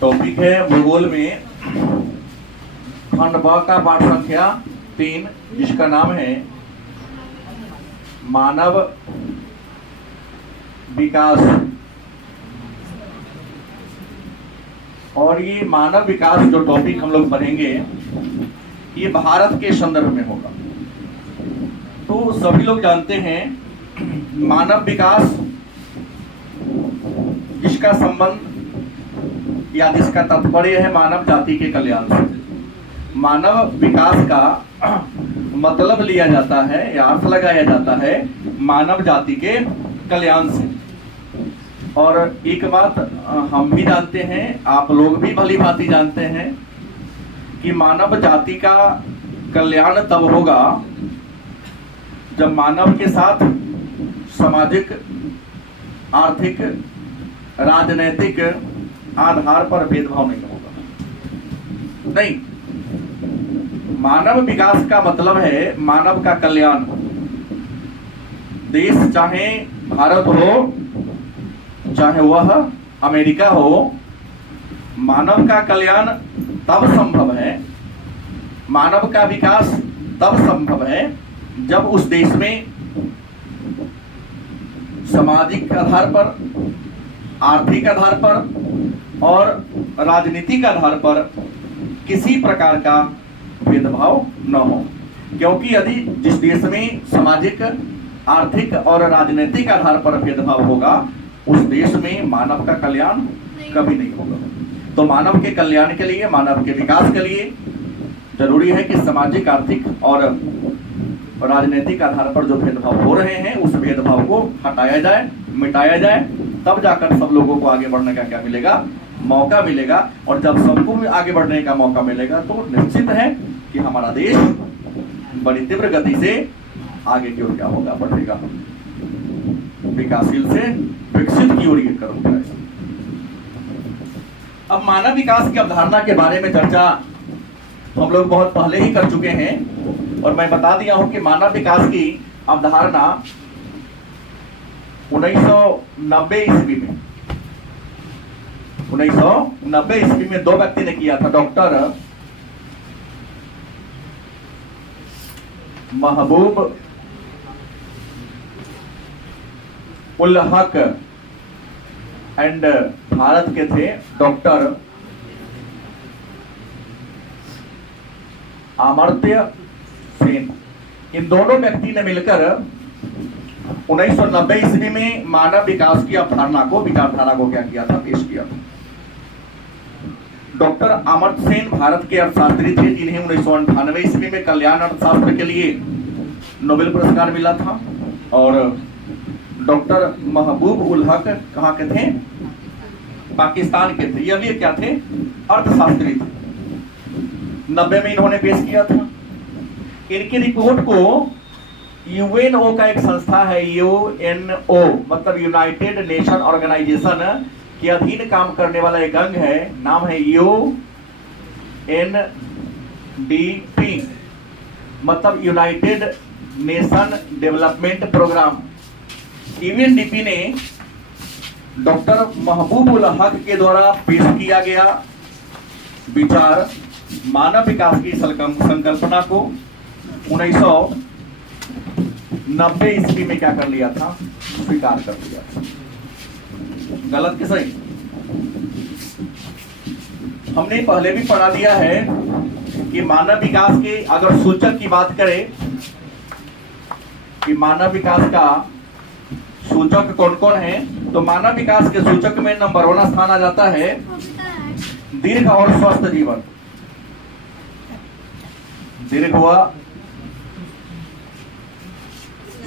Topic है भूगोल में खंड ब का पाठ संख्या 3, जिसका नाम है मानव विकास। और ये मानव विकास जो टॉपिक हम लोग पढ़ेंगे ये भारत के संदर्भ में होगा। तो सभी लोग जानते हैं मानव विकास जिसका संबंध या जिसका तात्पर्य है मानव जाति के कल्याण से। मानव विकास का मतलब लिया जाता है या अर्थ लगाया जाता है मानव जाति के कल्याण से। और एक बात हम भी जानते हैं, आप लोग भी भली भांति जानते हैं कि मानव जाति का कल्याण तब होगा जब मानव के साथ सामाजिक, आर्थिक, राजनैतिक आधार पर भेदभाव नहीं होगा। नहीं, मानव विकास का मतलब है मानव का कल्याण। देश चाहे भारत हो चाहे वह अमेरिका हो, मानव का कल्याण तब संभव है, मानव का विकास तब संभव है जब उस देश में सामाजिक आधार पर, आर्थिक आधार पर और राजनीतिक आधार पर किसी प्रकार का भेदभाव न हो। क्योंकि यदि जिस देश में सामाजिक, आर्थिक और राजनीतिक आधार पर भेदभाव होगा उस देश में मानव का कल्याण कभी नहीं होगा। तो मानव के कल्याण के लिए, मानव के विकास के लिए जरूरी है कि सामाजिक, आर्थिक और राजनीतिक आधार पर जो भेदभाव हो रहे हैं उस भेदभाव को हटाया जाए, मिटाया जाए। तब जाकर सब लोगों को आगे बढ़ने का क्या मिलेगा, मौका मिलेगा। और जब सबको आगे बढ़ने का मौका मिलेगा तो निश्चित है कि हमारा देश बड़ी तीव्र गति से आगे की ओर क्या होगा, बढ़ेगा, विकासशील से विकसित की ओर कदम बढ़ेगा। अब मानव विकास की अवधारणा के बारे में चर्चा हम लोग बहुत पहले ही कर चुके हैं और मैं बता दिया हूं कि मानव विकास की अवधारणा 1990 ईस्वी में 1990 ईस्वी में दो व्यक्ति ने किया था, डॉक्टर महबूब उल हक एंड भारत के थे डॉक्टर अमर्त्य सेन। इन दोनों व्यक्ति ने मिलकर 1990 ईस्वी में मानव विकास की अवधारणा को, विचारधारा को क्या किया था, पेश किया था। डॉक्टर अमर्त्य सेन भारत के अर्थशास्त्री थे जिन्हें 1998 ईस्वी में कल्याण अर्थशास्त्र के लिए नोबेल पुरस्कार मिला था। और डॉक्टर महबूब उल हक कहाँ के थे, पाकिस्तान के थे। ये भी क्या थे, अर्थशास्त्री थे। 90 में इन्होंने पेश किया था। इनकी रिपोर्ट को यूएनओ का एक संस्था है, यूएनओ मतलब यूनाइटेड नेशन ऑर्गेनाइजेशन के अधीन काम करने वाला एक अंग है, नाम है यूएनडीपी मतलब United Nation Development Program. UNDP ने डॉक्टर महबूब उल हक के द्वारा पेश किया गया विचार मानव विकास की संकल्पना को 1990 ईस्वी में क्या कर लिया था, स्वीकार कर लिया था। गलत कि सही? हमने पहले भी पढ़ा दिया है कि मानव विकास के अगर सूचक की बात करें कि मानव विकास का सूचक कौन कौन है, तो मानव विकास के सूचक में नंबर 1 स्थान आ जाता है दीर्घ और स्वस्थ जीवन। दीर्घ हुआ,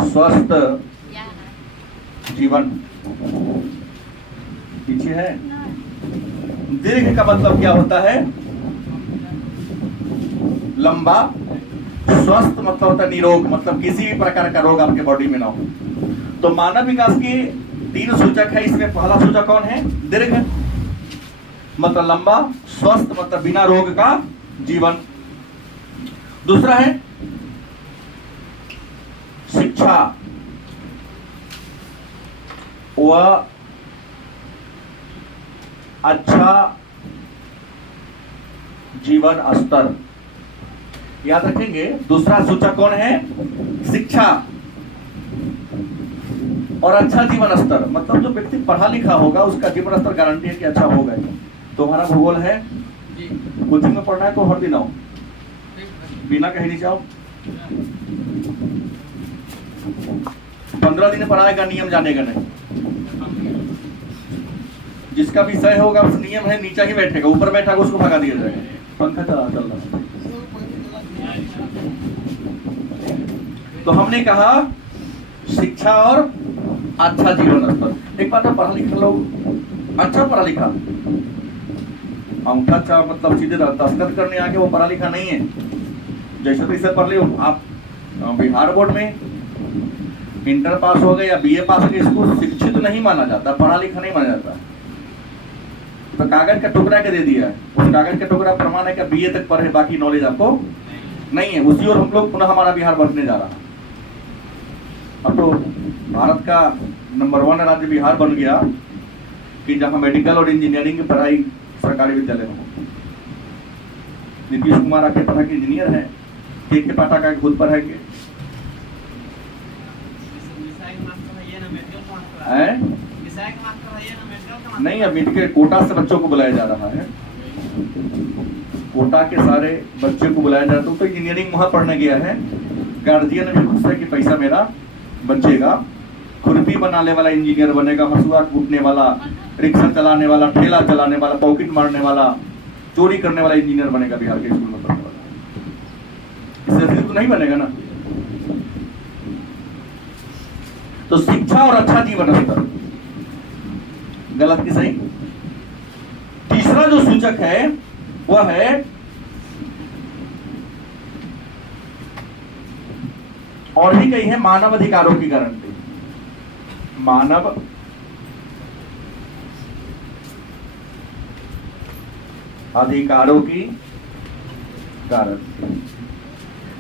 स्वस्थ जीवन पीछे है। दीर्घ का मतलब क्या होता है, लंबा। स्वस्थ मतलब होता है निरोग, मतलब किसी भी प्रकार का रोग आपके बॉडी में ना हो। तो मानव विकास के 3 सूचक है। इसमें पहला सूचक कौन है, दीर्घ मतलब लंबा, स्वस्थ मतलब बिना रोग का जीवन। दूसरा है शिक्षा, वह अच्छा जीवन स्तर। याद रखेंगे, दूसरा सूचक कौन है? शिक्षा और अच्छा जीवन स्तर। मतलब जो व्यक्ति पढ़ा लिखा होगा उसका जीवन स्तर गारंटी है कि अच्छा होगा। तुम्हारा भूगोल है, कोचिंग में पढ़ना है तो हर दिन आओ, बिना कहीं नहीं जाओ। 15 दिन पढ़ाएगा, नियम जानेगा नहीं। जिसका विषय होगा उस नियम है, नीचे ही बैठेगा, ऊपर बैठा उसको भगा दिया जाएगा। पंखा चल रहा। तो हमने कहा शिक्षा और अच्छा जीवन स्तर। एक बात है, पढ़ा लिखा लोग, अच्छा पढ़ा लिखा, अंगूठा मतलब सीधे दस्तखत करने आके वो पढ़ा लिखा नहीं है। जैसे तैसे पढ़ लियो आप। बिहार बोर्ड में इंटर पास हो गए या बीए पास हो गए, इसको शिक्षित नहीं माना जाता, पढ़ा लिखा नहीं माना जाता। तो कागज का टुकड़ा के दे दिया है, उस कागज का टुकड़ा प्रमाण है कि बीए तक पढ़े, बाकी नॉलेज आपको नहीं है। उसी और हम लोग पुनः हमारा बिहार बढ़ने जा रहा है। अब तो भारत का नंबर 1 राज्य बिहार बन गया कि जहां मेडिकल और इंजीनियरिंग की पढ़ाई सरकारी विद्यालय में हो। नीतीश कुमार आके पढ़ा के इंजीनियर है, के पाटा का खुद पढ़ाएंगे। नहीं, अब मेडिकल कोटा से बच्चों को बुलाया जा रहा है, कोटा के सारे बच्चों को बुलाया जाता है। तो इंजीनियरिंग वहां पढ़ने गया है, गार्जियन भी खुश है कि पैसा मेरा बचेगा। खुरपी बनाने वाला इंजीनियर बनेगा, हसुआ कूटने वाला, रिक्शा चलाने वाला, ठेला चलाने वाला, पॉकेट मारने वाला, चोरी करने वाला इंजीनियर बनेगा बिहार के स्कूल में पढ़ने वाला। इससे तो नहीं बनेगा ना। तो शिक्षा और अच्छा जीवन स्तर, गलत की सही। तीसरा जो सूचक है वह है और भी कही है मानव अधिकारों की गारंटी। मानव अधिकारों की गारंटी।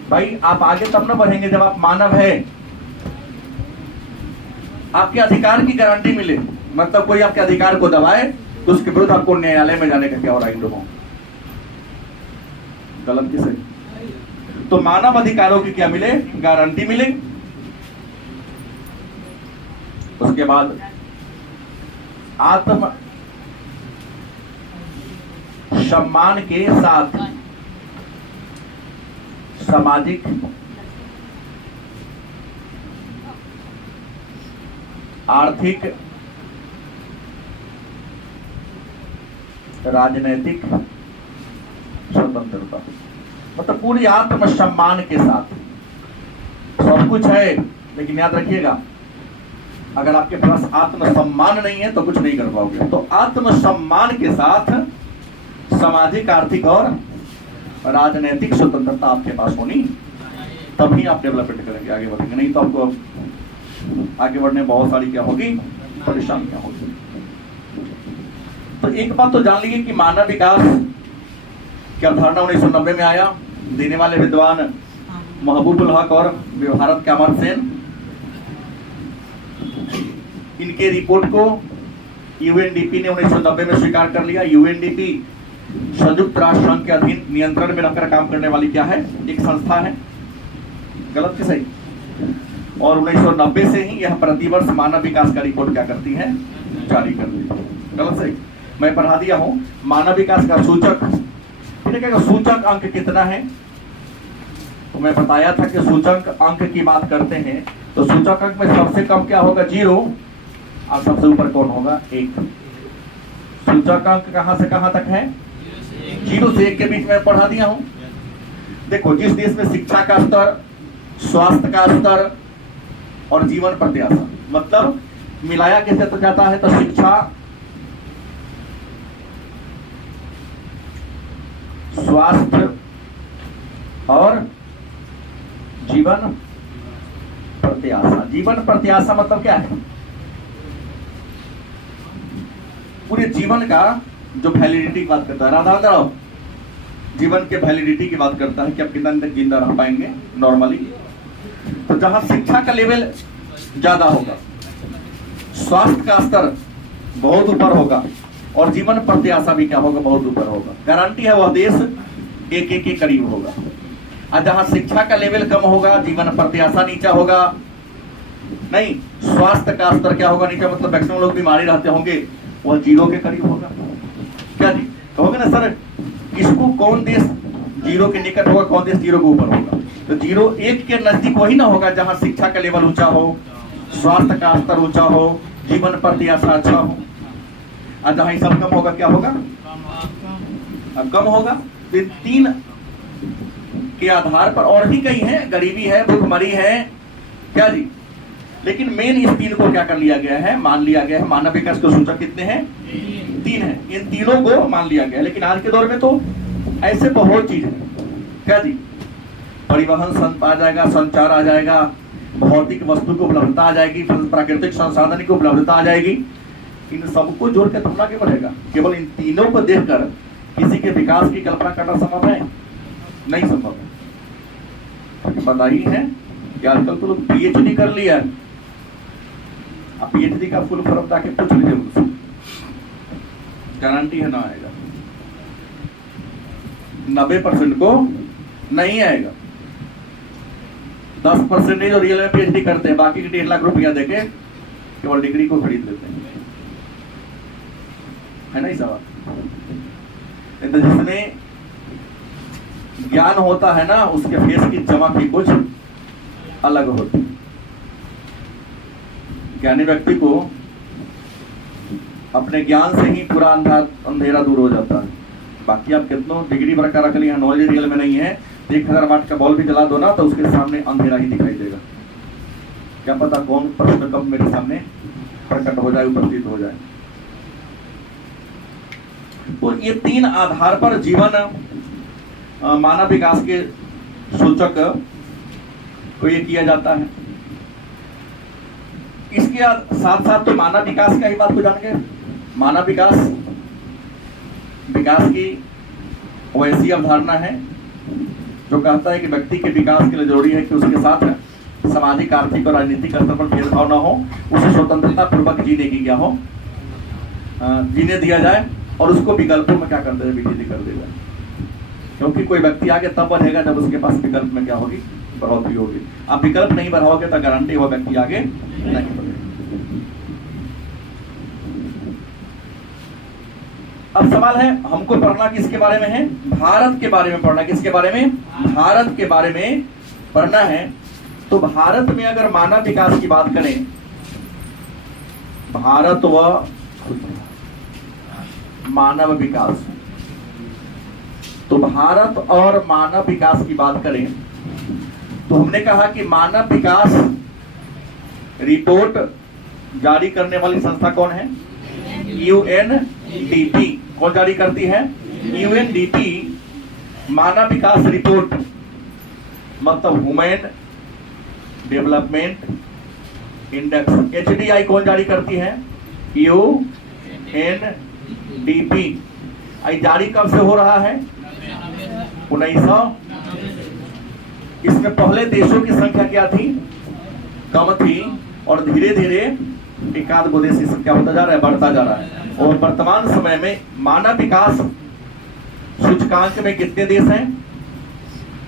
भाई आप आगे तब ना बढ़ेंगे जब आप मानव है, आपके अधिकार की गारंटी मिले। मतलब कोई आपके अधिकार को दबाए तो उसके विरुद्ध आपको न्यायालय में जाने का क्या हो राइट हो। गलत की सही। तो मानव अधिकारों की क्या मिले? गारंटी मिले। उसके बाद आत्म सम्मान के साथ सामाजिक आर्थिक राजनैतिक स्वतंत्रता। मतलब पूरी आत्मसम्मान के साथ सब कुछ है, लेकिन याद रखिएगा अगर आपके पास आत्मसम्मान नहीं है तो कुछ नहीं कर पाओगे। तो आत्मसम्मान के साथ सामाजिक, आर्थिक और राजनीतिक स्वतंत्रता आपके पास होनी, तभी आप डेवलपमेंट करेंगे, आगे बढ़ेंगे। नहीं तो आपको आगे बढ़ने में बहुत सारी क्या होगी, परेशानियां होगी। तो एक बात तो जान लीजिए कि मानव विकास की अवधारणा 1990 में आया। देने वाले विद्वान महबूबुल हक और भारत के अमर सेन। इनके रिपोर्ट को यूएनडीपी ने 1990 में स्वीकार कर लिया। यूएनडीपी संयुक्त राष्ट्र संघ के अधीन नियंत्रण में रखकर काम करने वाली क्या है, एक संस्था है। गलत की सही। और 1990 से ही यह प्रतिवर्ष मानव विकास का रिपोर्ट क्या करती है, जारी करती है। गलत सही। मैं पढ़ा दिया हूं मानव विकास का सूचक। सूचक अंक कितना है, तो मैं बताया था कि सूचक अंक की बात करते हैं तो सूचक अंक में सबसे कम क्या होगा, 0, और सबसे ऊपर कौन होगा, 1। सूचक अंक कहां से कहां तक है, 0 से 1 के बीच में पढ़ा दिया हूं। देखो, जिस देश में शिक्षा का स्तर, स्वास्थ्य का स्तर और जीवन प्रत्याशा, मतलब मिलाया कैसे जाता है, तो शिक्षा, स्वास्थ्य और जीवन प्रत्याशा। जीवन प्रत्याशा मतलब क्या है, पूरे जीवन का जो वैलिडिटी की बात करता है। राधा जीवन के वैलिडिटी की बात करता है कि आप कितना तक जिंदा रह पाएंगे नॉर्मली। तो जहां शिक्षा का लेवल ज्यादा होगा, स्वास्थ्य का स्तर बहुत ऊपर होगा, और जीवन प्रत्याशा भी क्या होगा, बहुत ऊपर होगा। गारंटी है वह देश 1 के करीब होगा। और जहां शिक्षा का लेवल कम होगा, जीवन प्रत्याशा नीचा होगा, नहीं स्वास्थ्य का स्तर क्या होगा, नीचा, मतलब मैक्सिमम लोग बीमारी रहते होंगे, वह 0 के करीब होगा। क्या जी कहोगे ना सर, किसको कौन देश 0 के निकट होगा, कौन देश 0 के ऊपर होगा? तो 0 1 के नजदीक वही ना होगा जहां शिक्षा का लेवल ऊंचा हो, स्वास्थ्य का स्तर ऊंचा हो, जीवन प्रत्याशा अच्छा हो। और जहां सब कम होगा, क्या होगा, अब कम होगा। तो 3 के आधार पर और भी कई हैं, गरीबी है, भूखमरी है, क्या जी, लेकिन मेन इस 3 को क्या कर लिया गया है, मान लिया गया है। मानव विकास के सूचक कितने हैं, 3 हैं, इन तीनों को मान लिया गया है। लेकिन आज के दौर में तो ऐसे बहुत चीज है, क्या जी, परिवहन आ जाएगा, संचार आ जाएगा, भौतिक वस्तु की उपलब्धता आ जाएगी, प्राकृतिक संसाधन की उपलब्धता आ जाएगी। इन सबको जोड़ के तुलना के बढ़ेगा। केवल इन तीनों को देखकर किसी के विकास की कल्पना करना संभव है, नहीं संभव है। पता ही है कि आजकल तो लोग PhD कर लिया है। अब PhD का फुल फॉर्म जाके पूछ लीजिए मुझसे, गारंटी है ना आएगा, 90% को नहीं आएगा। 10% जो रियल में PhD करते हैं, बाकी के 1.5 लाख रुपया देके केवल डिग्री को खरीद लेते हैं, है ना ही सवाल। तो जिसमें ज्ञान होता है ना, उसके फेस की चमक भी कुछ अलग होती है। ज्ञानी व्यक्ति को अपने ज्ञान से ही पूरा अंधेरा दूर हो जाता है। बाकी आप कितनों डिग्री बरकरार रख लिया, नॉलेज रियल में नहीं है, 1000 वाट का बॉल भी जला दो ना, तो उसके सामने अंधेरा ही दिखाई देगा। क्या पता कौन प्रश्न कब मेरे सामने प्रकट हो जाए, उपस्थित हो जाए। तो ये 3 आधार पर जीवन मानव विकास के सूचक को ये किया जाता है। इसके साथ साथ तो मानव विकास का ही बात को जान के, मानव विकास की वैसी अवधारणा है जो कहता है कि व्यक्ति के विकास के लिए जरूरी है कि उसके साथ सामाजिक, आर्थिक और राजनीतिक स्तर पर भेदभाव न हो, उसे स्वतंत्रता पूर्वक जीने की क्या हो, जीने दिया जाए, और उसको विकल्पों में क्या कर दे, विकृति कर देगा। क्योंकि कोई व्यक्ति आगे तब बढ़ेगा जब उसके पास विकल्प में क्या होगी, बढ़ोतरी होगी। आप विकल्प नहीं बढ़ाओगे तो गारंटी हुआ व्यक्ति आगे नहीं बढ़ेगा। अब सवाल है, हमको पढ़ना किसके बारे में है, भारत के बारे में पढ़ना। किसके बारे में, भारत के बारे में पढ़ना है। तो भारत में अगर मानव विकास की बात करें, भारत व मानव विकास, तो भारत और मानव विकास की बात करें तो हमने कहा कि मानव विकास रिपोर्ट जारी करने वाली संस्था कौन है, UNDP। कौन जारी करती है, UNDP। मानव विकास रिपोर्ट मतलब ह्यूमन डेवलपमेंट इंडेक्स, HDI कौन जारी करती है, UNDP। जारी कब से हो रहा है, 1900। इसमें पहले देशों की संख्या क्या थी, कम थी, और धीरे धीरे एकाध गो देश की संख्या होता जा रहा है, बढ़ता जा रहा है। और वर्तमान समय में मानव विकास सूचकांक में कितने देश हैं,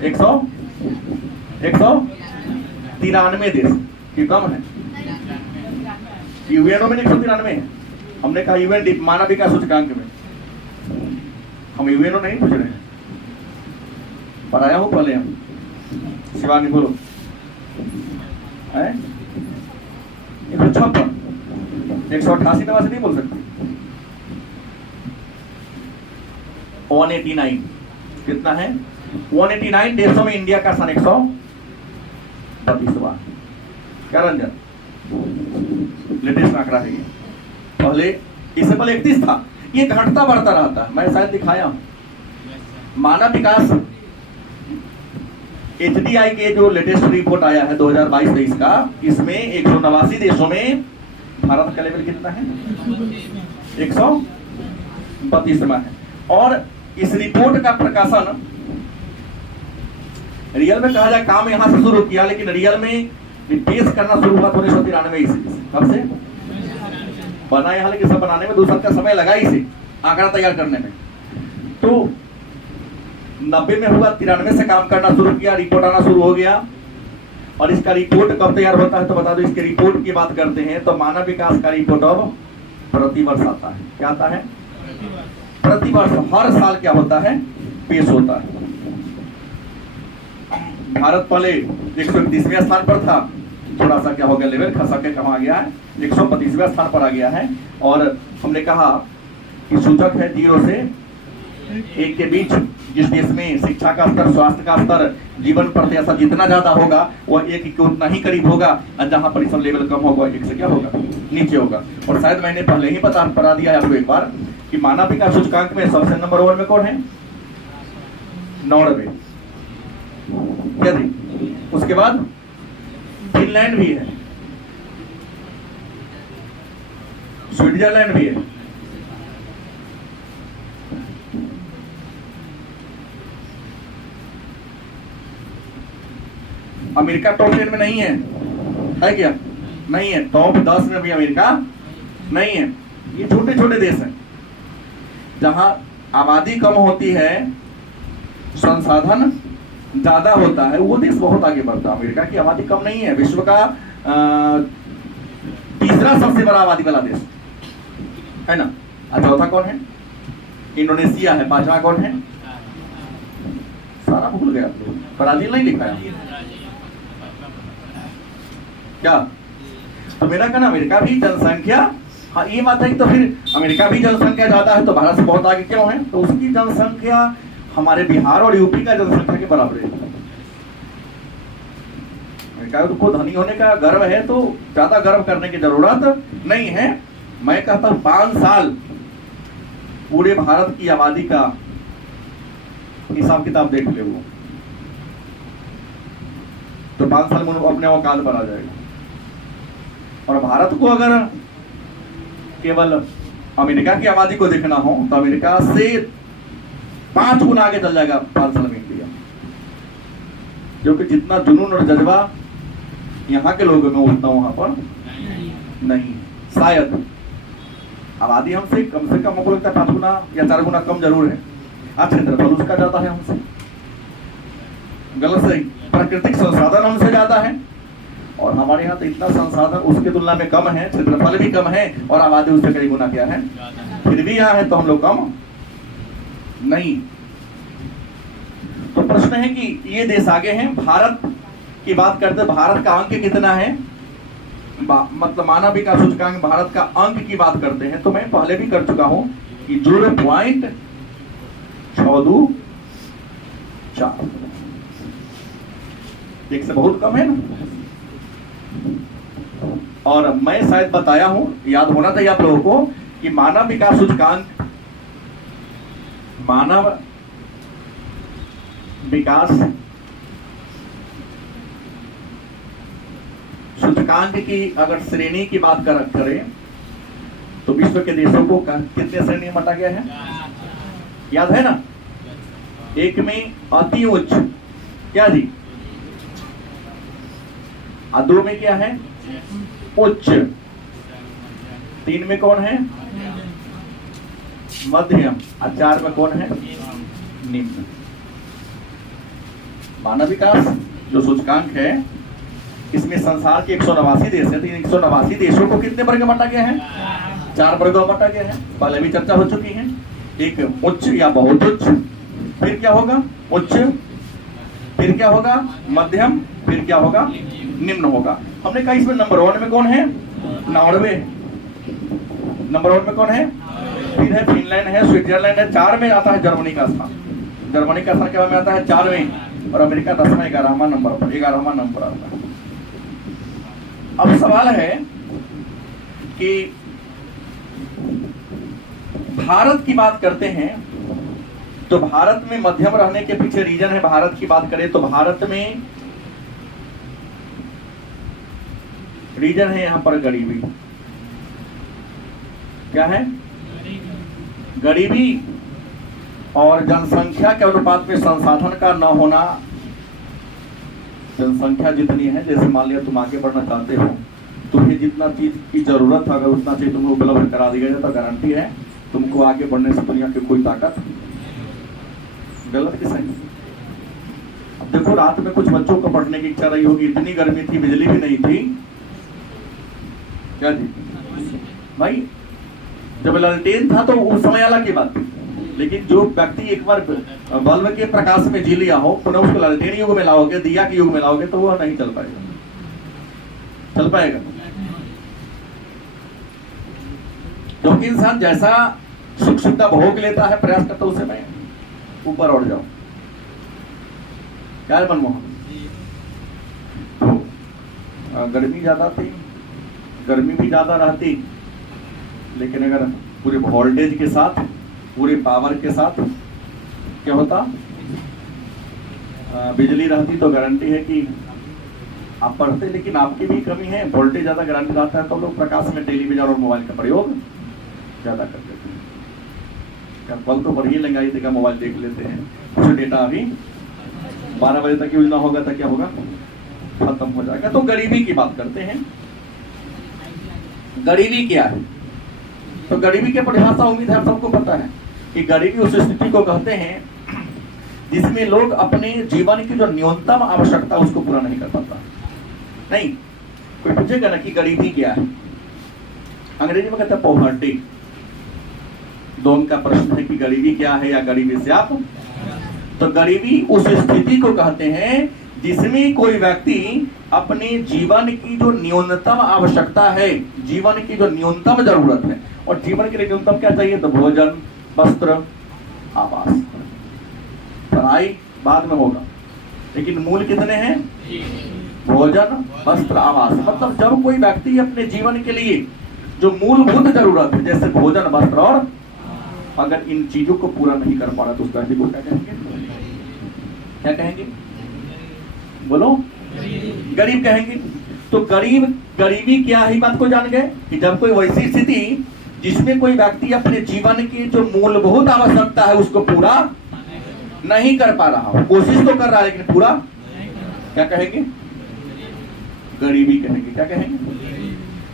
193 देश की कम है। यूएनओ में 193 है, हमने कहा यूएन मानव विकास सूचकांक में, हम यूएनओ नहीं पूछ रहे हैं, पढ़ाया हूं पहले हम। शिवानी बोलो, 156, 188 नवा से नहीं बोल सकते। 189 कितना है, 189 देशों में इंडिया का स्थान 132वां। क्या रंजन, लेटेस्ट आंकड़ा है ये, पहले इससे पहले 31 था, ये घटता बढ़ता रहता है। मैं शायद दिखाया हूं मानव विकास HDI के जो लेटेस्ट रिपोर्ट आया है 2022-23 का, इसमें 189 देशों में भारत का लेवल कितना है, 132वां है। और इस रिपोर्ट का प्रकाशन रियल में कहा जाए काम यहां से शुरू किया, लेकिन रियल में पेश करना शुरू हुआ 1993 ईस्वी से। कब से, बना यहाँ, लेकिन सब बनाने में 2 साल का समय लगा ही से, आंकड़ा तैयार करने में। तो 90 में हुआ, 93 से काम करना शुरू किया, रिपोर्ट आना शुरू हो गया। और इसका रिपोर्ट कब तैयार होता है तो बता दो, इसके रिपोर्ट की बात करते हैं तो मानव विकास का रिपोर्ट अब प्रतिवर्ष आता है। क्या आता है? प्रतिवर्ष, हर साल क्या होता है? पेश होता है। भारत पहले 131वें स्थान पर था, थोड़ा सा क्या हो गया, लेवल खसा के कहाँ आ गया है, 125वें स्थान पर आ गया है। और हमने कहा कि सूचक है 0 से 1 के बीच। जिस देश में शिक्षा का स्तर, स्वास्थ्य का स्तर, जीवन प्रत्याशा जितना ज्यादा होगा वह 1 के उतना ही करीब होगा, और जहां पर इसका लेवल कम होगा 1 से क्या होगा, नीचे होगा। और शायद मैंने पहले ही बता दिया है आपको एक बार कि मानव विकास सूचकांक में सबसे नंबर 1 में कौन है? 99। क्या जी? उसके बाद फिनलैंड भी है, स्विट्जरलैंड भी है, अमेरिका टॉप 10 में नहीं है, है क्या? नहीं है। टॉप 10 में भी अमेरिका नहीं है। ये छोटे छोटे देश हैं जहां आबादी कम होती है, संसाधन ज्यादा होता है, वो देश बहुत आगे बढ़ता है। अमेरिका की आबादी कम नहीं है, विश्व का 3रा सबसे बड़ा आबादी वाला देश है ना। और चौथा कौन है? इंडोनेशिया है। 5वां कौन है? सारा भूल गया, ब्राजील नहीं लिखा है क्या? तो मेरा कहना, अमेरिका भी जनसंख्या, हाँ ये बात है कि तो फिर अमेरिका भी जनसंख्या ज्यादा है तो भारत से बहुत आगे क्यों है? तो उसकी जनसंख्या हमारे बिहार और यूपी का जनसंख्या के बराबर है। अमेरिका को धनी होने का गर्व है तो ज्यादा गर्व करने की जरूरत नहीं है। मैं कहता हूं 5 साल पूरे भारत की आबादी का हिसाब किताब देख ले वो, तो 5 साल में अपने औकात पर आ जाएगा। और भारत को अगर केवल अमेरिका की आबादी को देखना हो तो अमेरिका से 5 गुना आगे चल जाएगा 5 साल में इंडिया। जो कि जितना जुनून और जज्बा यहाँ के लोगों में उतना वहां पर नहीं। शायद आबादी हमसे कम से कम हमको लगता है 5 गुना या 4 गुना कम जरूर है। क्षेत्रफल उसका ज्यादा है हमसे, गलत सही। प्राकृतिक संसाधन हमसे ज्यादा है और हमारे यहाँ तो इतना संसाधन उसके तुलना में कम है, क्षेत्रफल भी कम है और आबादी उससे कई गुना क्या है, फिर भी यहाँ है तो हम लोग कम नहीं। तो प्रश्न है कि ये देश आगे हैं। भारत की बात करते, भारत का अंक कितना है, मतलब मानव विकास सूचकांक भारत का अंक की बात करते हैं तो मैं पहले भी कर चुका हूं कि 0.624 एक से बहुत कम है ना। और मैं शायद बताया हूं, याद होना चाहिए आप लोगों को कि मानव विकास सूचकांक, मानव विकास सूचकांक की अगर श्रेणी की बात करें तो विश्व के देशों को कितने श्रेणी में बांटा गया है, याद है ना? 1 में अति उच्च, क्या जी? 2 में क्या है, उच्च। 3 में कौन है, मध्यम। और 4 में कौन है, निम्न। मानव विकास जो सूचकांक है इसमें संसार के 189 देश है, तो 189 देशों को कितने वर्ग में बांटा गया है, 4 वर्गों में बांटा गया है। पहले भी चर्चा हो चुकी है। एक उच्च या बहुत उच्च, फिर क्या होगा, उच्च, फिर क्या होगा, मध्यम, फिर क्या होगा, निम्न होगा। हमने कहा इसमें नंबर 1 में कौन है, नॉर्वे। नंबर 1 में कौन है, फिर है फिनलैंड है, स्विट्जरलैंड है। 4 में आता है जर्मनी का स्थान। जर्मनी का स्थान क्या में आता है, 4 में। और अमेरिका 10वां 11वां नंबर पर, 11वां नंबर आता है। अब सवाल है कि भारत की बात करते हैं तो भारत में मध्यम रहने के पीछे रीजन है। भारत की बात करें तो भारत में रीजन है यहां पर गरीबी। क्या है, गरीबी और जनसंख्या के अनुपात में संसाधन का न होना। जनसंख्या जितनी है, जैसे मान लिया तुम आगे बढ़ना चाहते हो तो तुम्हें जितना चीज की जरूरत है, अगर उतना चीज तुम्हें उपलब्ध करा दी गई तो गारंटी है तुमको आगे बढ़ने से दुनिया की कोई ताकत। गलत कि सही? अब देखो, रात में कुछ बच्चों को पढ़ने की इच्छा रही होगी, इतनी गर्मी थी, बिजली भी नहीं थी, क्या जी भाई, जब लालटेन था तो उस समय अलग की बात थी, लेकिन जो व्यक्ति एक बार बल्ब के प्रकाश में जी लिया हो, पुनः उसको लालटेन युग में लाओगे, दिया के युग में लाओगे, तो वह नहीं चल पाएगा। चल पाएगा? क्योंकि इंसान जैसा सुख सुविधा भोग लेता है, प्रयास करता है उसे मैं ऊपर उठ जाऊं। क्या है मनमोहन? तो गर्मी ज्यादा थी, गर्मी भी ज्यादा रहती, लेकिन अगर पूरे वोल्टेज के साथ, पूरे पावर के साथ क्या होता, बिजली रहती, तो गारंटी है कि आप पढ़ते, लेकिन आपकी भी कमी है, वोल्टेज ज्यादा गारंटी रहता है, तो लोग प्रकाश में टेलीविजन और मोबाइल का प्रयोग ज्यादा कर देते हैं। कल तो बढ़िया लंगाई देगा, मोबाइल देख लेते हैं, कुछ डेटा अभी 12 बजे तक यूज ना होगा तो क्या होगा, खत्म हो जाएगा। तो गरीबी की बात करते हैं। गरीबी क्या है? तो गरीबी की परिभाषा उम्मीद है सबको पता है कि गरीबी उस स्थिति को कहते हैं जिसमें लोग अपने जीवन की जो न्यूनतम आवश्यकता उसको पूरा नहीं कर पाता। नहीं, कोई पूछेगा ना कि गरीबी क्या है, अंग्रेजी में कहते हैं पॉवर्टी। दोनों का प्रश्न है कि गरीबी क्या है या गरीबी से आप। तो गरीबी उस स्थिति को कहते हैं जिसमें कोई व्यक्ति अपने जीवन की जो न्यूनतम आवश्यकता है, जीवन की जो न्यूनतम जरूरत है, और जीवन के लिए न्यूनतम क्या चाहिए, तो भोजन, वस्त्र, आवास। पढ़ाई बाद में होगा, लेकिन मूल कितने हैं, भोजन, वस्त्र, आवास। मतलब जब कोई व्यक्ति अपने जीवन के लिए जो मूलभूत जरूरत है, जैसे भोजन, वस्त्र और, अगर इन चीजों को पूरा नहीं कर पा रहा तो उस व्यक्ति को क्या कहेंगे, क्या कहेंगे, बोलो, गरीब कहेंगे। तो गरीबी क्या है, बात को जान गए कि जब कोई वैसी स्थिति जिसमें कोई व्यक्ति अपने जीवन की जो मूलभूत आवश्यकता है उसको पूरा नहीं कर पा रहा हो, कोशिश तो कर रहा है लेकिन पूरा, क्या कहेंगे, गरीबी कहेंगे। क्या कहेंगे?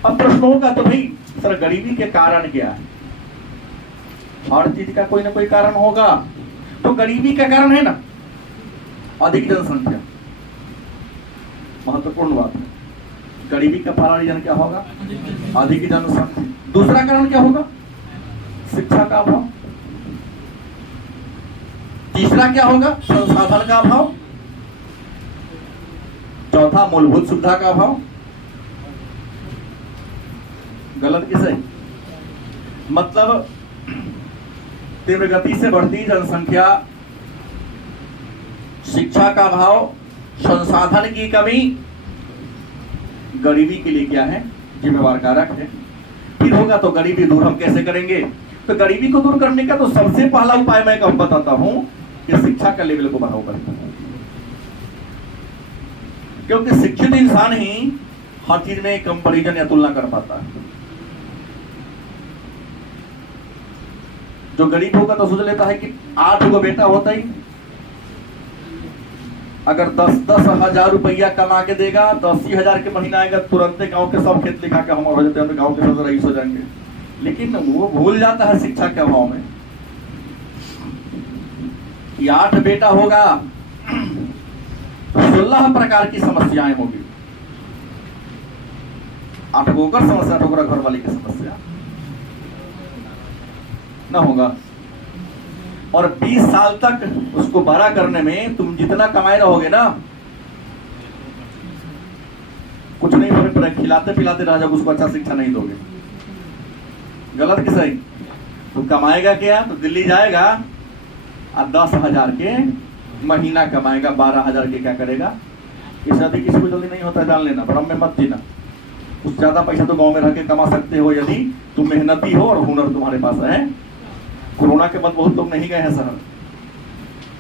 अब प्रश्न होगा तो भाई सर गरीबी के कारण क्या है? हर चीज का कोई ना कोई कारण होगा। तो गरीबी का कारण है ना अधिक जनसंख्या, महत्वपूर्ण बात है। गरीबी का पहला रीजन क्या होगा, अधिक जनसंख्या। दूसरा कारण क्या होगा, शिक्षा का अभाव। तीसरा क्या होगा, संसाधन का अभाव। चौथा मूलभूत सुविधा का अभाव। गलत कि सही? मतलब तीव्र गति से बढ़ती जनसंख्या, शिक्षा का अभाव, संसाधन की कमी, गरीबी के लिए क्या है, जिम्मेवार कारक है। फिर होगा तो गरीबी दूर हम कैसे करेंगे? तो गरीबी को दूर करने का तो सबसे पहला उपाय मैं कब बताता हूं कि शिक्षा का लेवल को बढ़ाओ करता हूं, क्योंकि शिक्षित इंसान ही हर चीज में कंपैरिजन या तुलना कर पाता है। जो गरीब होगा तो सोच लेता है कि 8 गो बेटा होता ही, अगर 10-10 हजार रुपया कमा के देगा, 80,000 के महीना आएगा, तुरंत गांव के सब खेत लिखा के हमारे हो जाते हैं, गांव के सब रईस हो जाएंगे। लेकिन वो भूल जाता है शिक्षा के अभाव में कि 8 बेटा होगा तो 16 प्रकार की समस्याएं होगी। 8 होकर समस्या, ठोकरा घर वाली की समस्या ना होगा। और 20 साल तक उसको बड़ा करने में तुम जितना कमाए रहोगे ना, कुछ नहीं फर्क पड़ेगा, खिलाते पिलाते रह जाओगे, उसको अच्छा शिक्षा नहीं दोगे। गलत कि सही? तो कमाएगा क्या, तो दिल्ली जाएगा और 10,000 के महीना कमाएगा, 12,000 के क्या करेगा? इससे अधिक किसी को जल्दी नहीं होता, जान लेना, भ्रम में मत जीना। कुछ ज्यादा पैसा तो गांव में रह के कमा सकते हो यदि तुम मेहनती हो और हुनर तुम्हारे पास है। कोरोना के बाद बहुत लोग नहीं गए हैं शहर,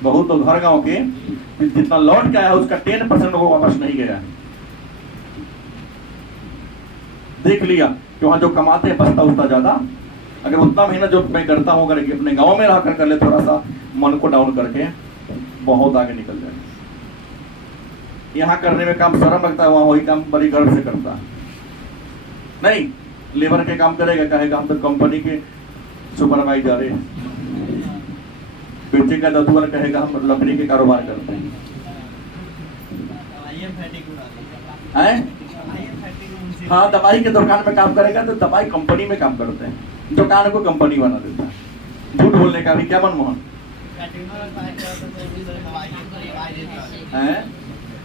बहुत लोग हर गांव के जितना लौट के आया है उसका 10% लोगों वापस नहीं गया है। देख लिया कि वहां जो कमाते हैं बचता उतना ज्यादा, अगर उतना मेहनत जो मैं करता हूँ अगर अपने गांव में रह कर ले, थोड़ा सा मन को डाउन करके बहुत आगे निकल जाए। यहाँ करने में काम शर्म लगता है, वहां वही काम बड़ी गर्व से करता है। नहीं, लेबर के काम करेगा, कहेगा हम तो कंपनी के सुपरवाइजर है। बेचे का दतुआ कहेगा हम लकड़ी के कारोबार करते हैं। हाँ, दवाई के दुकान में काम करेगा तो दवाई कंपनी में काम करते हैं, दुकान को कंपनी बना देता है। झूठ बोलने का भी क्या मनमोहन है।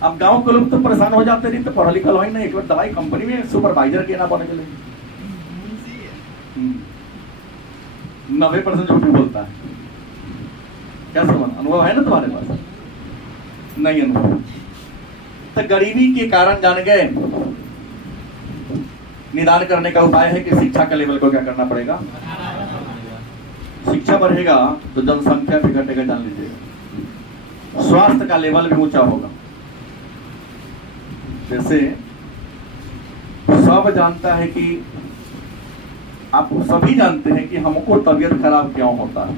अब गांव के लोग तो परेशान हो जाते नहीं, तो पढ़ा लिखा हो ही नहीं, एक बार दवाई कंपनी में सुपरवाइजर के ना बने के लिए 90% झूठ बोलता है। क्या समझ अनुभव है ना तुम्हारे पास? नहीं अनुभव। तो गरीबी के कारण जान गए, निदान करने का उपाय है कि शिक्षा का लेवल को क्या करना पड़ेगा। शिक्षा बढ़ेगा तो जनसंख्या भी घटेगा, जान लीजिएगा। स्वास्थ्य का लेवल भी ऊंचा होगा। जैसे सब जानता है कि आप सभी जानते हैं कि हमको तबीयत खराब क्यों होता है,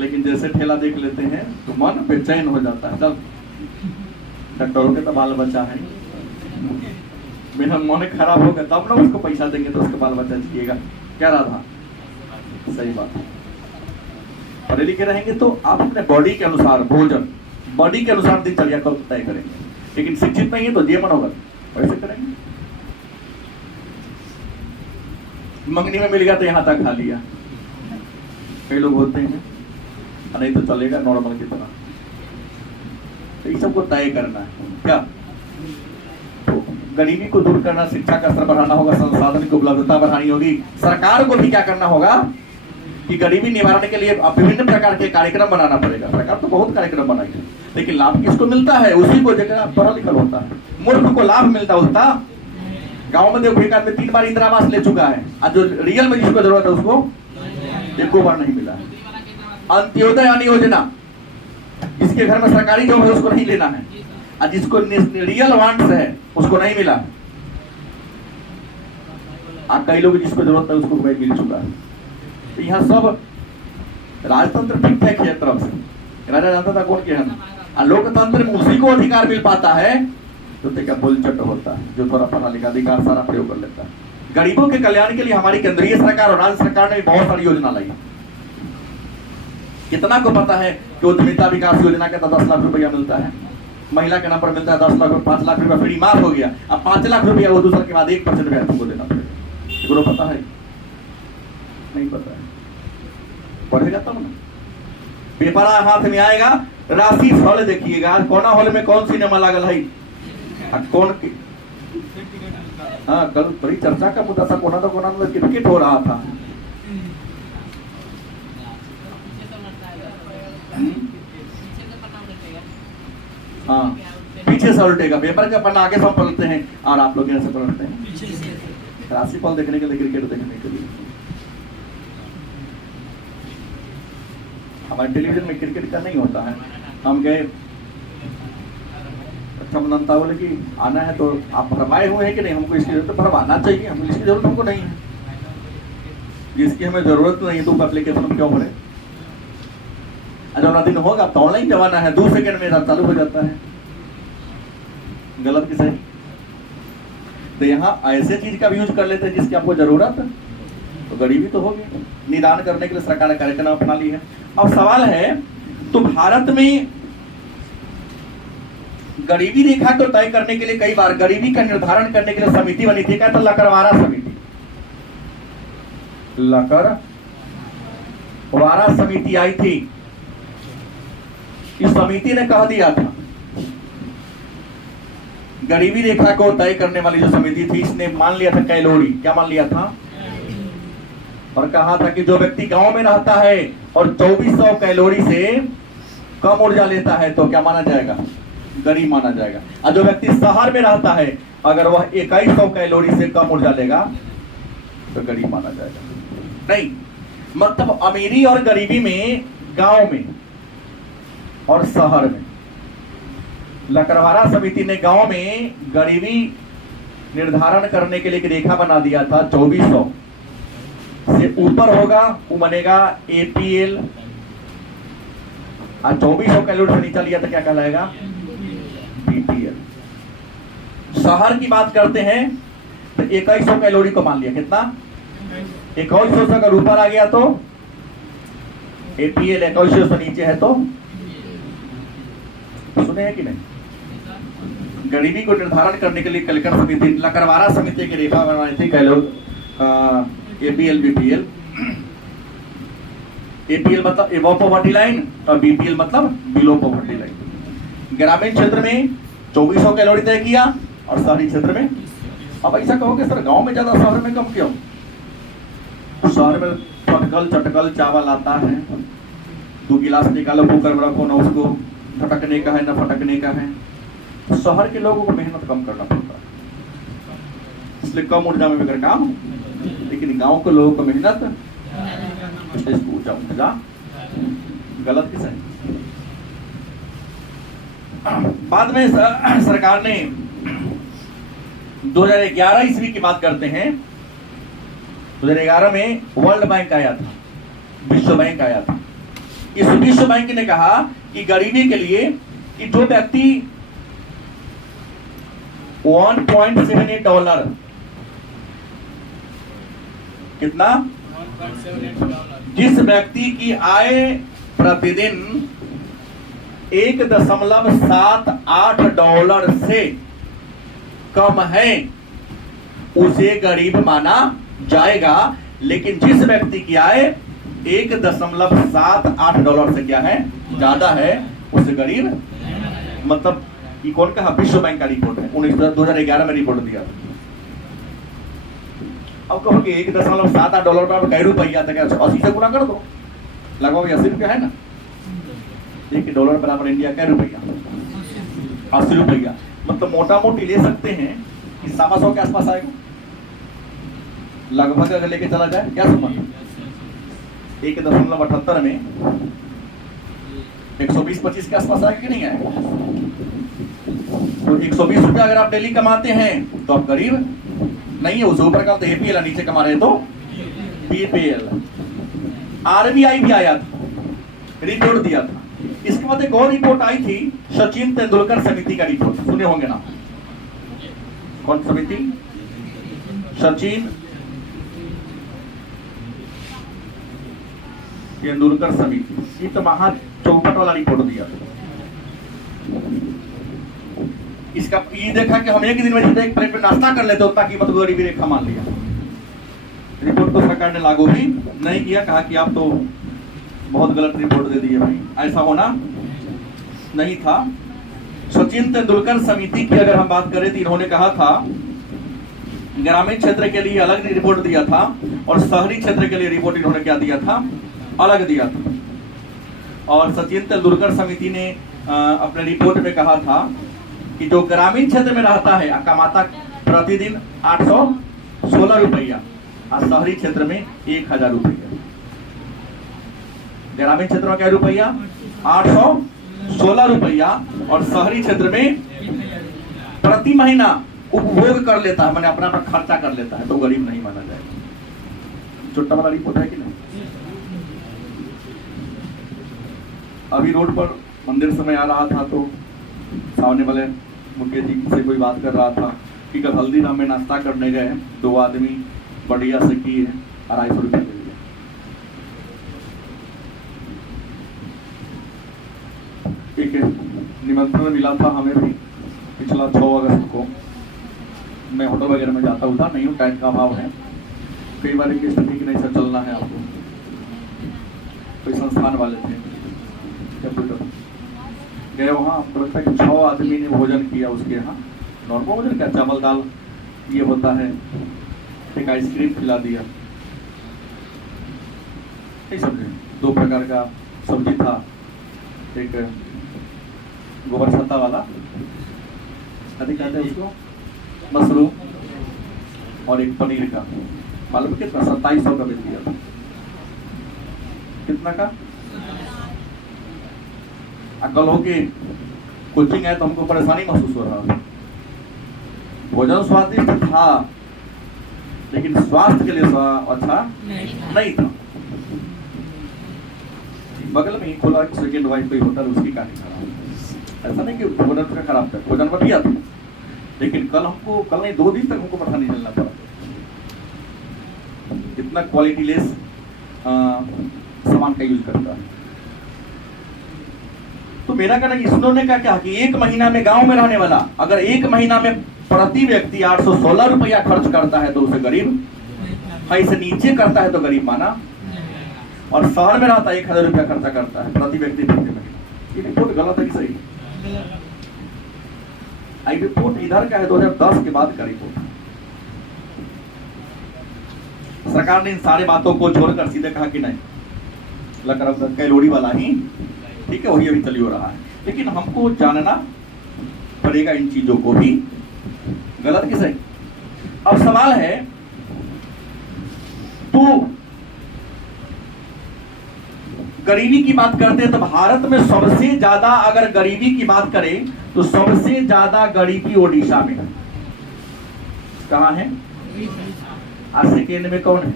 लेकिन जैसे ठेला देख लेते हैं तो मन बेचैन हो जाता है। जब डॉक्टरों के तो बाल बच्चा है, मेरा मन खराब होगा तब ना उसको पैसा देंगे तो उसका बाल बच्चा जिएगा। क्या राधा? सही बात है। पढ़े लिखे रहेंगे तो आप अपने बॉडी के अनुसार भोजन, बॉडी के अनुसार दिनचर्या को तय करेंगे। लेकिन शिक्षित नहीं है तो जे मन होगा वैसे करेंगे। मंगनी में मिल गया तो यहाँ तक खा लिया, कई लोग होते हैं, नहीं तो चलेगा नॉर्मल की तरह। तो ये सबको तय करना है। क्या तो गरीबी को दूर करना, शिक्षा का स्तर बढ़ाना होगा, संसाधन की उपलब्धता बढ़ानी होगी। सरकार को भी क्या करना होगा कि गरीबी निवारण के लिए विभिन्न प्रकार के कार्यक्रम बनाना पड़ेगा। सरकार तो बहुत कार्यक्रम बनाएगी, लेकिन लाभ किसको मिलता है? उसी को जगह पढ़ा लिखा होता है। मूर्ख को लाभ मिलता होता। गांव में देखो एक आदमी 3 बार इंदिरा आवास ले चुका है, और जो रियल में जिसको जरूरत है उसको एक बार नहीं मिला। अंत्योदय अन्य योजना, जिसके घर में सरकारी जॉब है उसको नहीं लेना है, और जिसको रियल वांट्स है उसको नहीं मिला। कई लोग जिसको जरूरत है उसको मिल चुका है। तो यहाँ सब राजतंत्र ठीक ठाक है तरफ से। राजा जानता था कौन क्या है, लोकतंत्र में उसी को अधिकार मिल पाता है तो क्या बोलचट होता है, जो थोड़ा पढ़ा लिखा अधिकार सारा प्रयोग कर लेता है। गरीबों के कल्याण के लिए हमारी केंद्रीय सरकार और राज्य सरकार ने भी बहुत सारी योजना लाई। कितना को पता है कि उद्यमिता विकास योजना के तहत 10 लाख रुपया मिलता है, महिला के नाम पर मिलता है 10 लाख, 5 लाख रुपया फ्री माफ हो गया। अब 5 लाख रुपया वो दूसरे के बाद 1% ब्याज तुमको देना पड़ेगा। पता है? नहीं पता है, पढ़ेगा तब ना। पेपर हाथ में आएगा, राशि फल देखिएगा, कोना हॉल में कौन सिनेमा लागल है, कौन की। हाँ, कल बड़ी चर्चा का मुद्दा था, कोना तो कोना में क्रिकेट हो रहा था। हाँ, पीछे से उल्टेगा, पेपर का पन्ना आगे से पलटते हैं और आप लोग ऐसे पलटते हैं राशिफल देखने के लिए, क्रिकेट देखने के लिए। हमारे टेलीविजन में क्रिकेट का नहीं होता है। हम गए, अच्छा मनंता बोले कि आना है तो आप भरवाए हुए हैं कि नहीं, हमको इसकी जरूरत, तो भरवाना चाहिए, हम इसकी जरूरत हमको नहीं है। जिसकी हमें जरूरत नहीं है तो एप्लीकेशन हम क्यों भरे? अगर दिन होगा तो ऑनलाइन जमाना है, 2 सेकंड में चालू हो जाता है। गलत की सही? तो यहाँ ऐसे चीज का भी यूज कर लेते हैं जिसकी आपको जरूरत, तो गरीबी तो होगी। निदान करने के लिए सरकार ने कार्यक्रम अपना ली है। अब सवाल है, तो भारत में गरीबी रेखा को तय करने के लिए कई बार गरीबी का निर्धारण करने के लिए समिति बनी थी। क्या था? लकड़वारा समिति। लकड़वारा समिति आई थी। इस समिति ने कह दिया था, गरीबी रेखा को तय करने वाली जो समिति थी, इसने मान लिया था कैलोरी। क्या मान लिया था? और कहा था कि जो व्यक्ति गांव में रहता है और 2400 कैलोरी से कम ऊर्जा लेता है तो क्या माना जाएगा? गरीब माना जाएगा। और जो व्यक्ति शहर में रहता है अगर वह 2100 कैलोरी से कम ऊर्जा लेगा तो गरीब माना जाएगा। नहीं, मतलब अमीरी और गरीबी में, गांव में और शहर में। लकड़वारा समिति ने गांव में गरीबी निर्धारण करने के लिए एक रेखा बना दिया था। 2400 से ऊपर होगा वो बनेगा एपीएल, और 2400 कैलोरी से नीचे लिया तो क्या कहलाएगा? बीपीएल। शहर की बात करते हैं तो 2100 कैलोरी को मान लिया, कितना 2100 से अगर ऊपर आ गया तो एपीएल, 2100 से नीचे है तो सुने हैं कि नहीं। गरीबी को निर्धारण करने के लिए कलिकर समिति, लकरवारा समिति की रेखा बनाई थी कैलोरी एपीएल बीपीएल। एपीएल मतलब एबव पॉवर्टी लाइन और बीपीएल मतलब बिलो पॉवर्टी लाइन। ग्रामीण क्षेत्र में 2400 कैलोरी तय किया और शहरी क्षेत्र में, अब ऐसा कहोगे सर गांव में ज्यादा शहर में कम क्यों? शहर में फटकल चटकल चावल आता है, 2 गिलास निकालो कुकर में रखो, ना उसको फटकने का है ना फटकने का है। शहर के लोगों को मेहनत कम करना पड़ता है, इसलिए कम ऊर्जा में बिगड़ काम। लेकिन गांव के लोगों को मेहनत ऊर्जा ऊर्जा गलत किस है। बाद में सरकार ने 2011 ईस्वी की बात करते हैं, 2011 में वर्ल्ड बैंक आया था, विश्व बैंक आया था। इस विश्व बैंक ने कहा कि गरीबी के लिए कि जो व्यक्ति $1.78 कितना, जिस व्यक्ति की आय प्रतिदिन $1.78 से कम है उसे गरीब माना जाएगा। लेकिन जिस व्यक्ति की आय $1.78 से क्या है, ज्यादा है, उसे गरीब मतलब ये कौन कहा? विश्व बैंक का रिपोर्ट है, 2011 में रिपोर्ट दिया। अब कहो कि $1.78 पर कई रुपया था, क्या 80 से गुना कर दो, लगभग 80 रुपया है ना। $1 बराबर इंडिया क्या रुपया, 80 रुपया। मतलब मोटा मोटी ले सकते हैं कि 100 के आसपास आएगा लगभग, अगर लेके चला जाए। क्या समझ, 1.78 में 120-25 के आसपास आएगा कि नहीं आएगा? तो 120 रुपया अगर आप डेली कमाते हैं तो आप गरीब नहीं है। उस ऊपर का तो एपीएल, नीचे कमा रहे तो बीपीएल। आरबीआई भी आया था, रिपोर्ट दिया था। इसके बाद एक और रिपोर्ट आई थी, सचिन तेंदुलकर समिति का रिपोर्ट, सुने होंगे ना। कौन समिति? सचिन तेंदुलकर समिति। ये तो महा चौपट वाला रिपोर्ट दिया था। इसका ये देखा कि हम एक दिन में जितना एक प्लेट में नाश्ता कर लेते उतना कीमत गरीबी रेखा मान लिया। रिपोर्ट को सरकार ने लागू भी नहीं किया, कहा कि आप तो बहुत गलत रिपोर्ट दे दिए भाई, ऐसा होना नहीं था। सचिन तेंदुलकर समिति की अगर हम बात करें तो इन्होंने कहा था ग्रामीण क्षेत्र के लिए अलग रिपोर्ट दिया था और शहरी क्षेत्र के लिए रिपोर्ट इन्होंने क्या दिया था, अलग दिया था। और सचिन तेंदुलकर समिति ने अपने रिपोर्ट में कहा था कि जो ग्रामीण क्षेत्र में रहता है कमाता प्रतिदिन 816 रुपया और शहरी क्षेत्र में 1000 रुपया। ग्रामीण क्षेत्र में क्या रुपया, 816 रुपया, और शहरी क्षेत्र में प्रति महीना उपभोग कर लेता है, मैंने अपना खर्चा कर लेता है, तो गरीब नहीं माना जाएगा। छोटा वाला रिपोर्ट है कि नहीं। अभी रोड पर मंदिर समय आ रहा था तो सामने वाले मुकेश जी से कोई बात कर रहा था कि कल हल्दीराम में नाश्ता करने गए, 2 आदमी बढ़िया से किए, 250 रुपया ले लिया। एक निमंत्रण मिला था हमें भी पिछला 6 अगस्त को। मैं होटल वगैरह में जाता उधर नहीं हूँ, टाइम का अभाव है। कई बार की स्थिति नहीं सर चलना है आपको, कोई संस्थान वाले थे गए वहाँ, हमको लगता है कि 6 आदमी ने भोजन किया उसके यहाँ। नॉर्मल भोजन क्या, चावल दाल ये होता है, एक आइसक्रीम खिला दिया, नहीं समझे। 2 प्रकार का सब्जी था, एक गोबर छत्ता वाला, कहते हैं उसको, मशरूम, और एक पनीर का। मालूम कितना, 2700 का बिल दिया था। कितना का? कल हो के कोचिंग है तो हमको परेशानी महसूस हो रहा है। भोजन स्वादिष्ट था लेकिन स्वास्थ्य के लिए अच्छा नहीं था। बगल में ही खोला सेकेंड वाइफ कोई होटल, उसकी कहानी खराब। ऐसा नहीं कि भोजन का खराब था, भोजन बढ़िया था लेकिन कल नहीं 2 दिन तक हमको पता नहीं चलना पड़ा, इतना क्वालिटी लेस सामान का यूज करता है। तो मेरा कहना इन्होंने क्या कि 1 महीना में गांव में रहने वाला अगर 1 महीना में प्रति व्यक्ति 816 रुपया खर्च करता है तो उसे गरीब है, इसे नीचे करता है तो गरीब माना, और शहर में रहता है 1000 रुपया खर्चा करता है प्रति व्यक्ति प्रति महीना। ये रिपोर्ट गलत है कि सही? आई रिपोर्ट इधर का है 2010 के बाद का रिपोर्ट। सरकार ने इन सारे बातों को छोड़कर सीधे कहा कि नहीं लग कैलोरी वाला ही ठीक है, वही अभी चली हो रहा है। लेकिन हमको जानना पड़ेगा इन चीजों को भी, गलत कि सही। अब सवाल है तो गरीबी की बात करते हैं तो भारत में सबसे ज्यादा अगर गरीबी की बात करें तो सबसे ज्यादा गरीबी ओडिशा में है। कहां है? आज सेकेंड में कौन है?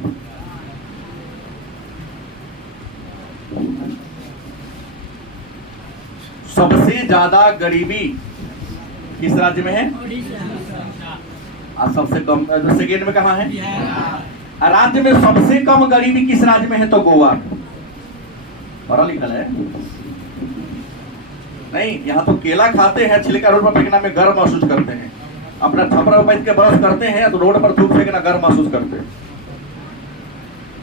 सबसे ज्यादा गरीबी किस राज्य में है? और सबसे कम सेकेंड में कहां है? राज्य में सबसे कम गरीबी किस राज्य में है? तो गोवा। पढ़ा लिखल है नहीं? यहाँ तो केला खाते हैं, छिलका रोड पर फेंकना में गर्व महसूस करते हैं, अपना छपरा पर बैठ के ब्रश करते हैं तो रोड पर थूक फेंकना गर्व महसूस करते हैं।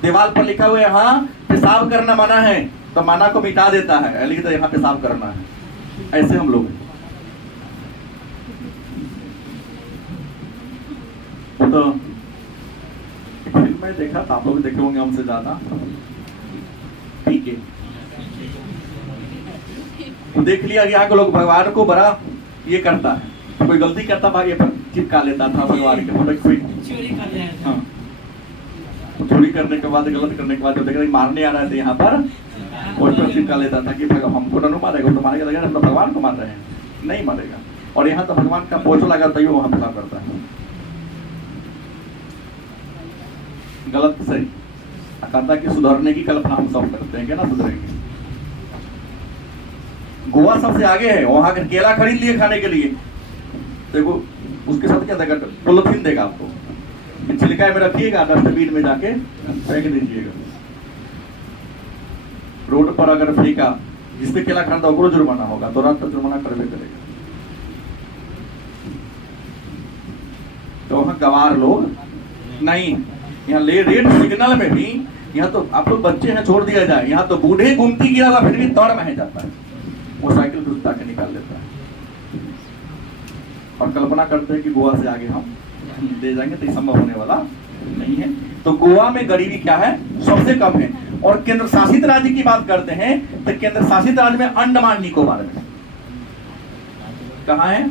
दीवार पर लिखा हुआ है यहाँ पेशाब करना मना है तो मना को मिटा देता है, लिखा तो यहाँ पेशाब करना है। ऐसे हम लोग तो फिल्म में देखा था, आप लोग देखे होंगे हमसे ज्यादा, ठीक है। तो देख लिया यहाँ के लोग भगवान को बड़ा ये करता है, कोई गलती करता भाई पर चिपका लेता था भगवान के फोटो, कोई हाँ चोरी करने के बाद गलत करने के बाद देख रहे मारने आ रहे थे यहाँ पर पोस्टर चिपका लेता था कि हमको नहीं मारेगा तो मारेगा, लगा तो भगवान को मार रहे हैं, नहीं मारेगा। और यहाँ तो भगवान का पोस्टर लगा तो वहां पेशाब करता है, गलत सही। कहता कि सुधरने की कल्पना हम सब करते हैं, क्या ना सुधरेंगे। गोवा सबसे आगे है, वहां का केला खरीद लिए खाने के लिए, देखो उसके साथ क्या देगा? पॉलिथीन देगा आपको, छिलका में रखिएगा, डस्टबिन में जाके फेंक दीजिएगा। रोड पर अगर फेंका, जिसपे केला खाता उसको जुर्माना होगा, तुरंत जुर्माना करवे करेगा। तो वहां गवार लोग नहीं, यहाँ रेड सिग्नल में भी, यहाँ तो आप लोग बच्चे हैं छोड़ दिया जाए, यहाँ तो बूढ़े घूमती गिरा हुआ फिर भी तौड़ में जाता है, वो साइकिल से उठा के निकाल लेता है। और कल्पना करते हैं कि गोवा से आगे हम दे जाएंगे, तो संभव होने वाला नहीं है। तो गोवा में गरीबी क्या है? सबसे कम है। और केंद्र शासित राज्य की बात करते हैं तो केंद्र शासित राज्य में अंडमान निकोबार में, कहां है?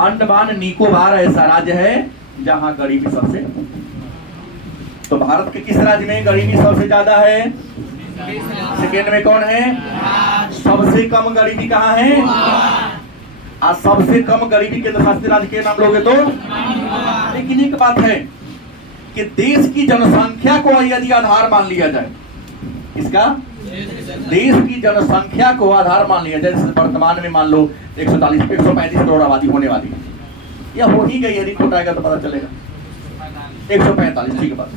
अंडमान निकोबार ऐसा राज्य है जहां गरीबी सबसे, तो भारत के किस राज्य में गरीबी सबसे ज्यादा है? सेकेंड में कौन है? सबसे कम गरीबी कहां है? आज सबसे कम गरीबी केंद्र शासित राज्य के नाम लोगे तो। लेकिन एक बात है कि देश की जनसंख्या को यदि आधार मान लिया जाए, इसका देश की जनसंख्या को आधार मान लिया जाए, जैसे वर्तमान में मान लो 135 करोड़ आबादी होने वाली है, या हो ही गई, यदि खोटा आएगा तो पता चलेगा 145, ठीक बात।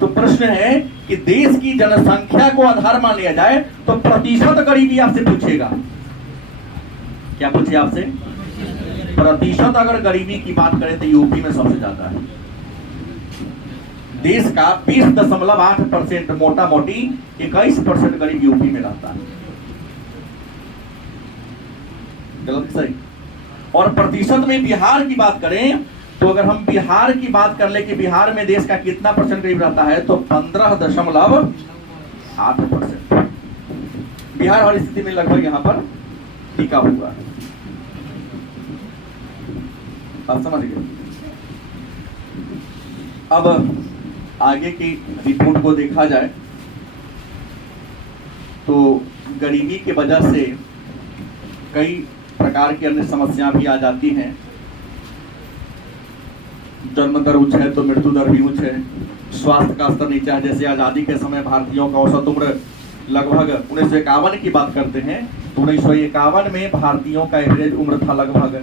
तो प्रश्न है कि देश की जनसंख्या को आधार मान लिया जाए तो प्रतिशत गरीबी आपसे पूछेगा, क्या पूछे आपसे? प्रतिशत अगर गरीबी की बात करें तो यूपी में सबसे ज्यादा है। देश का 20.8% मोटा मोटी 21% गरीब यूपी में रहता है, गलत सही। और प्रतिशत में बिहार की बात करें तो अगर हम बिहार की बात कर ले कि बिहार में देश का कितना परसेंट गरीब रहता है तो 15.8%। बिहार हर स्थिति में लगभग यहाँ पर टिका हुआ है, आप समझ गए। अब आगे की रिपोर्ट को देखा जाए तो गरीबी की वजह से कई प्रकार की अन्य समस्याएं भी आ जाती हैं। जन्म दर उच्च है तो मृत्यु दर भी उच्च है, स्वास्थ्य का स्तर नीचा है। जैसे आजादी के समय भारतीयों का औसत उम्र लगभग 1951 की बात करते हैं तो 1951 में भारतीयों का एवरेज उम्र था लगभग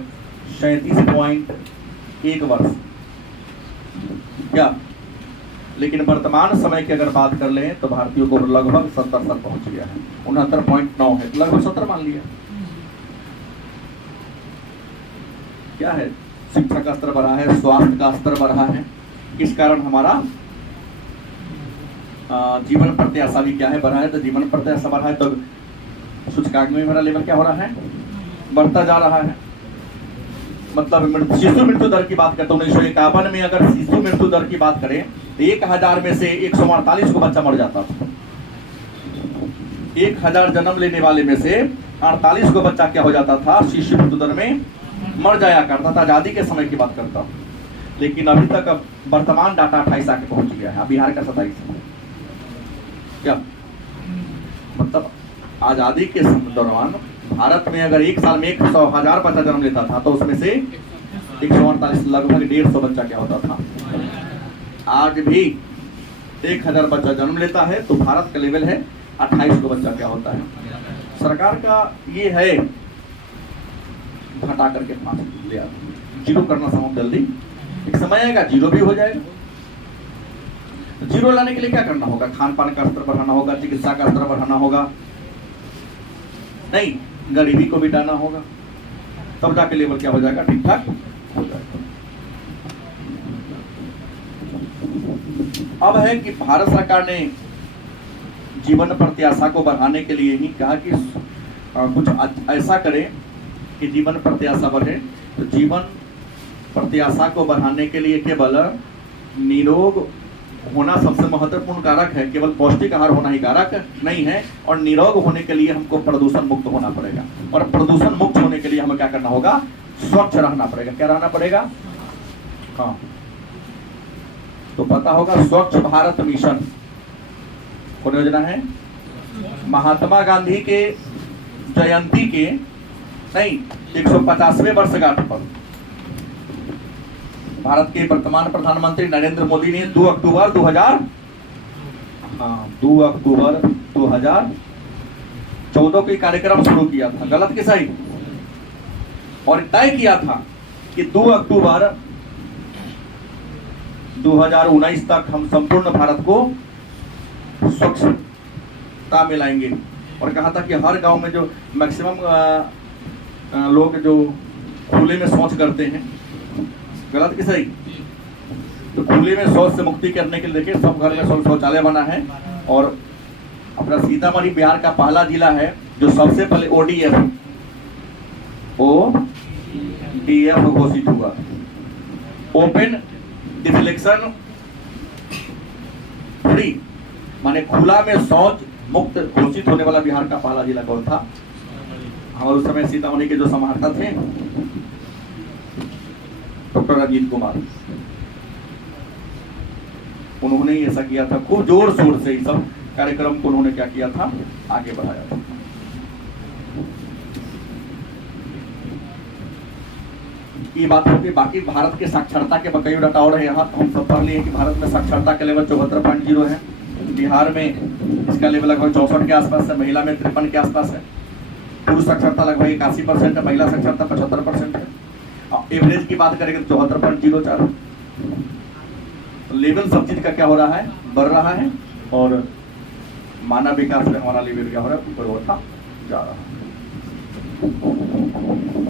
37.1 वर्ष क्या। लेकिन वर्तमान समय की अगर बात कर लें तो भारतीयों को लगभग 70 तक पहुंच गया है, 69.9 है, लगभग 70 मान लिया। क्या है, शिक्षा का स्तर बढ़ा है, स्वास्थ्य का स्तर बढ़ा है। किस कारण हमारा जीवन प्रत्याशा भी क्या है, बढ़ा है। तो जीवन प्रत्याशा बढ़ा है तो सूचकांक में मेरा लेवल क्या हो रहा है, बढ़ता जा रहा है। मतलब शिशु मृत्यु दर की बात करते हैं 1951 में अगर शिशु मृत्यु दर की बात करें तो 1000 में से 148 को बच्चा मर जाता था। 1000 जन्म लेने वाले में से 48 को बच्चा क्या हो जाता था, शिशु मृत्यु दर में मर जाया करता था। आजादी के समय की बात करता हूँ। लेकिन अभी तक अब वर्तमान डाटा 28 आके पहुंच गया है, बिहार का 27 क्या। मतलब आजादी के दौरान भारत में अगर एक साल में 100,000 बच्चा जन्म लेता था तो उसमें से 148 लगभग 150 बच्चा क्या होता था। आज भी 1000 बच्चा जन्म लेता है तो भारत का लेवल है 28 को बच्चा क्या होता है। सरकार का ये है घटा करके 5 ले आता, जीरो करना संभव जल्दी, एक समय आएगा जीरो भी हो जाएगा। जीरो लाने के लिए क्या करना होगा, खान पान का स्तर बढ़ाना होगा, चिकित्सा का स्तर बढ़ाना होगा, नहीं गरीबी को मिटाना होगा, तब जाके लेवल क्या हो जाएगा, ठीक ठाक हो जाएगा। अब है कि भारत सरकार ने जीवन प्रत्याशा को बढ़ाने के लिए ही कहा कि कुछ ऐसा करें कि जीवन प्रत्याशा बढ़े। तो जीवन प्रत्याशा को बढ़ाने के लिए केवल निरोग होना सबसे महत्वपूर्ण कारक है, केवल पौष्टिक आहार होना ही कारक नहीं है। और निरोग होने के लिए हमको प्रदूषण मुक्त होना पड़ेगा, और प्रदूषण मुक्त होने के लिए हमें क्या करना होगा, स्वच्छ रहना पड़ेगा। क्या रहना पड़ेगा, हाँ तो पता होगा स्वच्छ भारत मिशन कौन योजना है, महात्मा गांधी के जयंती के नहीं 150वें वर्षगांठ पर भारत के वर्तमान प्रधानमंत्री नरेंद्र मोदी ने 2 अक्टूबर 2014 को कार्यक्रम शुरू किया था, गलत कि सही, और तय किया था कि 2 अक्टूबर 2019 तक हम संपूर्ण भारत को स्वच्छता में लाएंगे। और कहा था कि हर गांव में जो मैक्सिमम लोग जो खुले में शौच करते हैं, गलत कि सही, तो खुले में शौच से मुक्ति करने के लिए देखिए सब घर में शौचालय बना है। और अपना सीतामढ़ी बिहार का पहला जिला है जो सबसे पहले ODF घोषित हुआ, ओपन डिफ्लेक्शन फ्री, माने खुला में शौच मुक्त घोषित होने वाला बिहार का पहला जिला कौन था। हमारे उस समय सीतामढ़ी के जो समाहर्ता थे डॉक्टर अजीत कुमार, उन्होंने ही ऐसा किया था, खूब जोर शोर से इस सब कार्यक्रम को उन्होंने क्या किया था, आगे बढ़ाया था। ये बात होगी। बाकी भारत के साक्षरता के कई डाटा और है यहाँ, हम सब पढ़ लिए कि भारत में साक्षरता का लेवल 74.0 है, बिहार में इसका लेवल लगभग 64 के आसपास है, महिला में 53 के आसपास है, पुरुष साक्षरता लगभग 81% है, महिला साक्षरता 75% है। एवरेज की बात करेंगे तो 74.04। लेवल सब चीज का क्या हो रहा है, बढ़ रहा है, और मानव विकास में हमारा लेवल क्या हो रहा है, ऊपर होता जा रहा है।